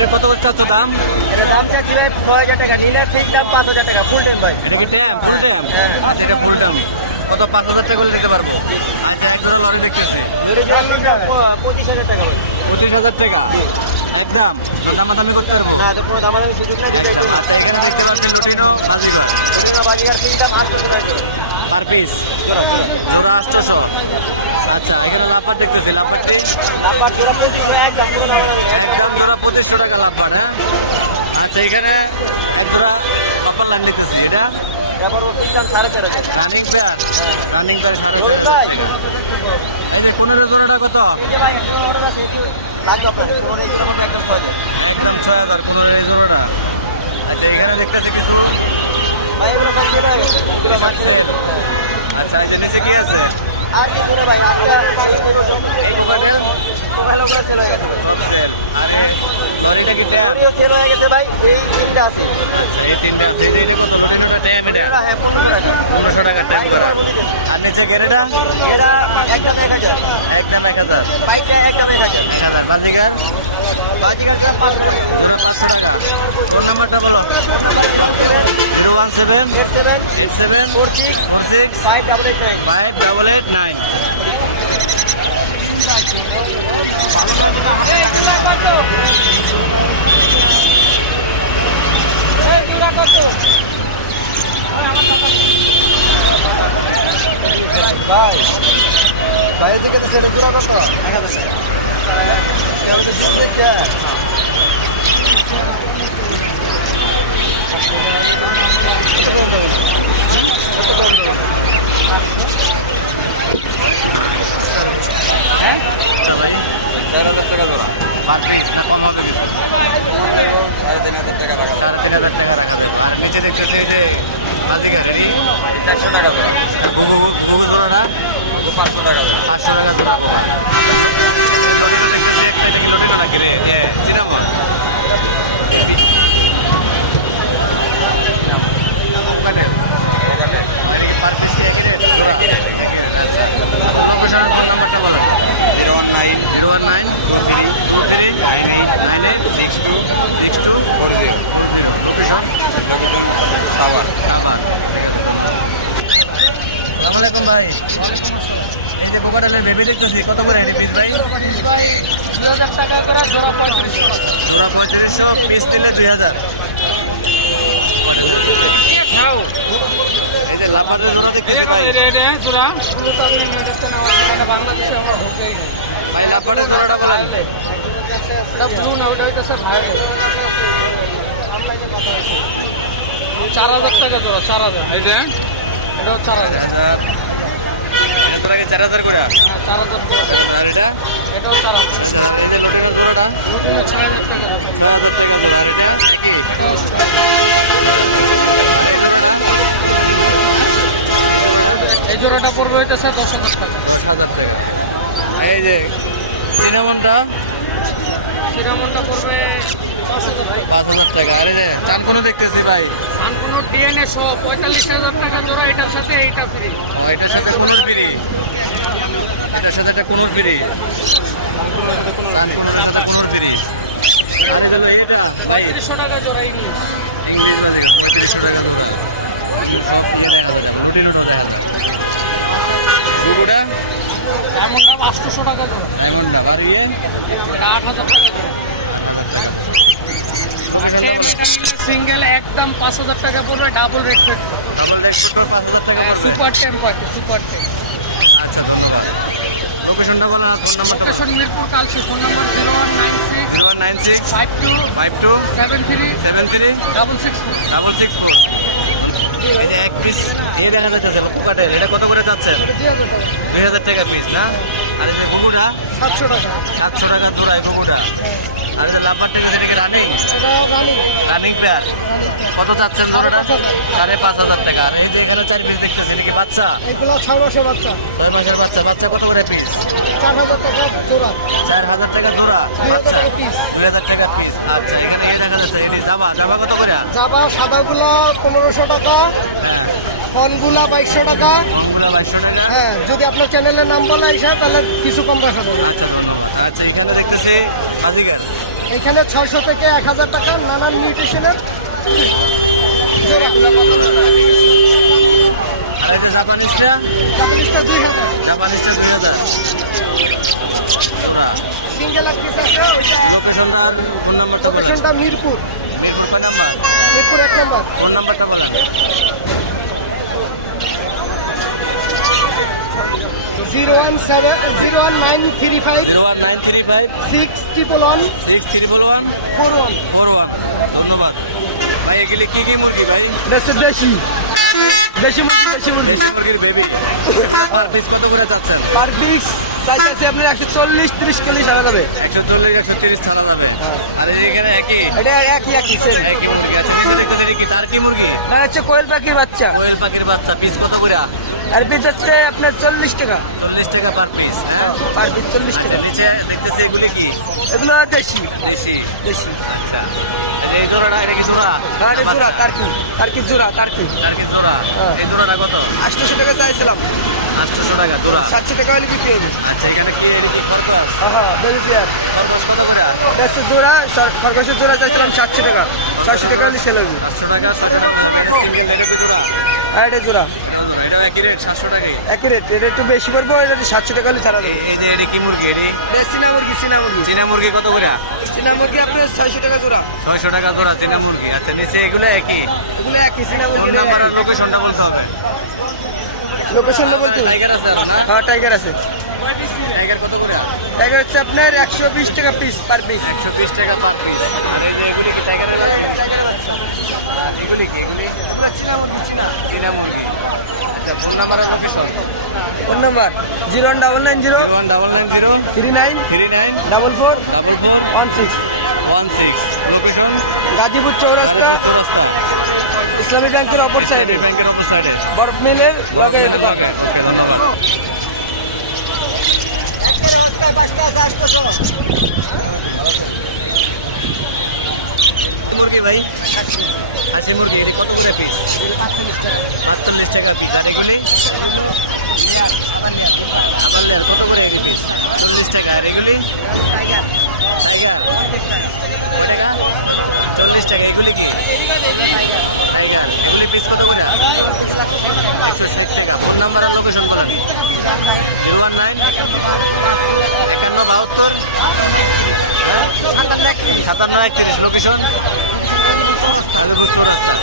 এটা কত চাচ্ছ দাম? এটা দাম চাচ্ছি ভাই ছয় হাজার টাকা। নিলে ফিক্স দাম পাঁচ হাজার টাকা ফুল টাইম ভাই। এটা কি টাইম ফুল টাইম হ্যাঁ। আচ্ছা এটা ফুল টাইম কত পাঁচ হাজার টাকা করে দিতে পারব? আচ্ছা এক ধরনের লরি দেখতেছে। জোড়া পঁচিশ হাজার টাকা পঁচিশ হাজার টাকা? একদম। দামাদামি করতে পারব? না তো কোনো দামাদামি সুযোগ নেই দুটো একটু আচ্ছা এখানে দেখতে পাচ্ছেন লুটিনো বাজিগর। দুটো বাজিকার ফিক্স দাম আটশো টাকা পার পিস জোড়া আটশোশো। আচ্ছা এখানে লাভবার দেখতেছি লাভবারটি নাম্বার জোড়া পঁচিশ একদম একদম জোড়া পঁচিশশো টাকা লাভবার হ্যাঁ? আচ্ছা এখানে এক জোড়া লাভবার লাইন দেখতেছি এটা? Running pair? রানিং পেয়ার সাড়ে পনেরো জোড়াটা কত? এই এই একদম ছয় হাজার। কোনো হাজার পনেরো আচ্ছা এখানে দেখতেছে কিছু? আচ্ছা এই নিচে কি আছে? আর কি জোড়া ভাই এই দোকানের মোবাইল সেল হয়ে গেছে। ভাই আর এই লরিটা কি ট্যাম সেল হয়ে গেছে ভাই। এই তিনটা আছে। এই তিনটা আছে এটা কত? লরিনোটা ট্যাম এটা। হ্যাঁ পনেরোশো টাকা ট্যাম করা। আর নিচে গেরেটা? এটা একদম এক হাজার। একদম এক হাজার। বাইকটা একদম এক হাজার। এক হাজার। বাজিকার বাজিকার পাঁচশো টাকা। ফোন নাম্বারটা বলো। Zero one seven eight seven eight seven four six four six five double eight nine. Five double eight nine. ভাই। ভাই থেকে তো সেটা জোড়া কত? এক হাজার এই যে বাজিকার চারশো টাকা জোড়া ঘুঘু ঘুঘু ধরোটা পাঁচশো টাকা জোড়া পাঁচশো টাকা জোড়া লরিটা দেখতেছি একটা এটা কি লরিটা নাকি রে এ সিনেমা ওখানে ওখানে এটা কি পার পিস একই রেট একই রেট একই রেট আচ্ছা লোকেশনের ফোন নাম্বারটা বলো zero one nine zero one nine two three nine eight nine eight six two six two four zero zero location Savar আমার আসসালামাইকুম ভাই। এই যে বোকাটালের বেবি দেখতেছি কত করে এনে পিস ভাই? জোড়া পঁয়ত্রিশশো পিস দিলে দুই হাজার। এই যে লাফারের জোড়া দেখতেছি ভাই। বাংলাদেশে আমার ঢুকেই নেই ভাই লাফারের জোড়াটা বলেন। এটা ব্লু না ওটা হইতেছে ভায়োলেট চার হাজার টাকা জোড়া চার হাজার। যে। চার হাজার। চার হাজার করে? হ্যাঁ, চার হাজার জোড়া আর এটা? এটাও চার হাজার। এই যে লোটের জোড়াটা? ছয় হাজার টাকা। ছয় হাজার টাকা আর এটা কি? এই জোড়াটা পড়বে হইতেছে দশ হাজার টাকা। দশ হাজার টাকা। এই যে সিনেমনটা সিরামনটা পড়বে পাঁচ হাজার টাকা। আরে যে চানকোনো দেখতেছি ভাই। সানকুনো ডিএনএ সহ পঁয়তাল্লিশ হাজার টাকা জোড়া এটার সাথে এইটা ফ্রি ও, এটার সাথে কোনোর পিড়ি এটার সাথে একটা কোনোর পিড়ি চানকুনোর সাথে কোনোর পিড়ি আর এইটা পঁয়ত্রিশশো টাকা জোড়া ইংলিশ। ইংলিশ বাজে পঁয়ত্রিশশো টাকা জোড়া। সব দেখা যাবে লুটে দেখা যাবে আটশোশো টাকা জোড়া ডায়মন্ড আর ইয়ে? আট হাজার টাকা সিঙ্গেল একদম পাঁচ হাজার টাকা পড়বে ডাবল রেট পেট ডাবল রেড পেট্রোল পাঁচ হাজার টাকা। সুপার টেম্পো আর সুপার টেম্প আচ্ছা ধন্যবাদ। লোকেশনটা বলো ফোন নাম্বারটা location Mirpur Kalshi phone number zero one nine six zero one nine six five two five two seven three seven three double six four double six four এক piece এ দেখা যাচ্ছে পোকাটের এটা কত করে যাচ্ছে? দুই হাজার টাকা পিস না? আর এই যে গুগুটা সাতশো টাকা। সাতশো টাকা জোড়ায় গুগুটা আর এই যে সেটা রানিং এটা রানিং রানিং পেয়ার কত যাচ্ছেন জোড়াটা? সাড়ে পাঁচ হাজার। টাকা। আর এই যে এখানে চার পিস দেখতেছি এটা কি বাচ্চা? এগুলো ছয় মাসের বাচ্চা। ছয় মাসের বাচ্চা। বাচ্চা কত করে পিস চার হাজার টাকা। জোড়া? চার হাজার টাকা জোড়া। দুই হাজার টাকা দুই হাজার টাকা পিস আচ্ছা এখানে এই দেখা যাচ্ছে এটি জামা। জামা কত করে? জাবা সাদাগুলো পনেরোশো টাকা হ্যাঁ। ফোনগুলা বাইশশো টাকা। হ্যাঁ যদি আপনার চ্যানেলের নাম বলে আইসা তাহলে কিছু কম রাখা যাবে। আচ্ছা আচ্ছা আচ্ছা এখানে দেখতেছি বাজিগার এখানে ছয়শো থেকে এক হাজার টাকা নানান নিউট্রিশনের জোড়া। জাপানিজটা জাপানিজটা দুই হাজার। জাপানিজটা দুই হাজার। সিঙ্গেল এক পিস আছে ওইটা লোকেশনটা আর ফোন নাম্বারটা লোকেশনটা মিরপুর। মিরপুর কয় নাম্বার মিরপুর এক নম্বর। ফোন নাম্বারটা বলেন। Zero one seven zero one nine three five. Zero one nine three five. Six triple one. Six triple one. Four one. Four one. ধন্যবাদ। ভাই এগুলি কি কি মুরগি ভাই? দেশি। দেশি দেশি মুরগি। দেশি মুরগি মুরগির বেবি পিস কত করে চাচ্ছেন? পার পিস চাইতেছি আপনার একশো চল্লিশ ত্রিশ চল্লিশ হাজার যাবে। একশো চল্লিশ একশো তিরিশ ছাড়া যাবে। আর এখানে একই? এটা একই একই সেম একই মুরগি আছে। নিচে দেখতেছি কি? তার কি মুরগি? হচ্ছে কোয়েল পাখির বাচ্চা। কোয়েল পাখির বাচ্চা পিস কত করে? আর পিস হচ্ছে আপনার চল্লিশ টাকা। চল্লিশ টাকা পার পিস হ্যাঁ? পার পিস চল্লিশ টাকা। নিচে দেখতেছি এগুলি কি? এগুলো দেশি। দেশি। দেশি। আচ্ছা এই জোড়াটা এটা কি জোড়া? আর এই জোড়া টার্কি জোড়া কি জোড়া। হ্যাঁ। এই জোড়াটা কত? আটশোশো টাকা চাইছিলাম। আটশোশো টাকা জোড়া। সাতশো টাকা হলে বিক্রি হবে। আচ্ছা এখানে কি এটা কি খরগোশ? হ্যাঁ বেবি পেয়ার। খরগোশ কত করে? দেড়শো জোড়া খরগোশের জোড়া চাইছিলাম সাতশো টাকা। ছয়শো টাকা হলে সেল হবে। সাতশো টাকা টাকা সিঙ্গেল এটা কি জোড়া? আর এটা জোড়া। এটাও একই রেট সাতশো টাকাই অ্যাকুরেট এটা একটু বেশি পড়ব এটা সাতশো টাকা হলে ছাড়া দেবে এই- এই যে এটা কি মুরগি এটি? চীনা মুরগি চীনা মুরগি। চীনা মুরগি কত করে? চীনা মুরগি আপনার ছয়শো টাকা জোড়া ছয়শো টাকা জোড়া চীনা মুরগি। আচ্ছা নিচে এগুলো একই? এগুলো একই চীনা ফোন নাম্বার আর লোকেশনটা বলতে হবে। লোকেশন বলতে টাইগার আছে না হ্যাঁ টাইগার আছে। টাইগার কত করে? টাইগার হচ্ছে আপনার একশো বিশ টাকা পিস পার পিস একশো বিশ টাকা পার পিস আর এই যে এগুলি কি টাইগারের বাচ্চা? এগুলি কি? এগুলি চীনা মুরগি চীনা। চীনা মুরগি। ফোন নাম্বার আর location phone number zero one double nine zero one double nine zero three nine three nine double four double four one six one six. Location Gazipur Chowrasta Chowrasta. Islami ব্যাংকের অপর সাইডে ব্যাংকের অপর সাইডে বরফ মিলের লগে দোকান ওকে ওকে ধন্যবাদ। মুরগি ভাই? হাসি মুরগি, এটা কত করে পিস আটচল্লিশ টাকা পিস আর এগুলি? আবার লেয়ার কত করে এগুলি পিস চল্লিশ টাকা। আর এগুলি? টাইগার। কত টাকা চল্লিশ টাকা। এগুলি কি? টাইগার। এগুলি পিস কত করে? একশো ষাট টাকা। ফোন নাম্বার আর লোকেশন বলেন। জিরো ওয়ান নাইন সাতান্ন একত্রিশ লোকেশন রাস্তা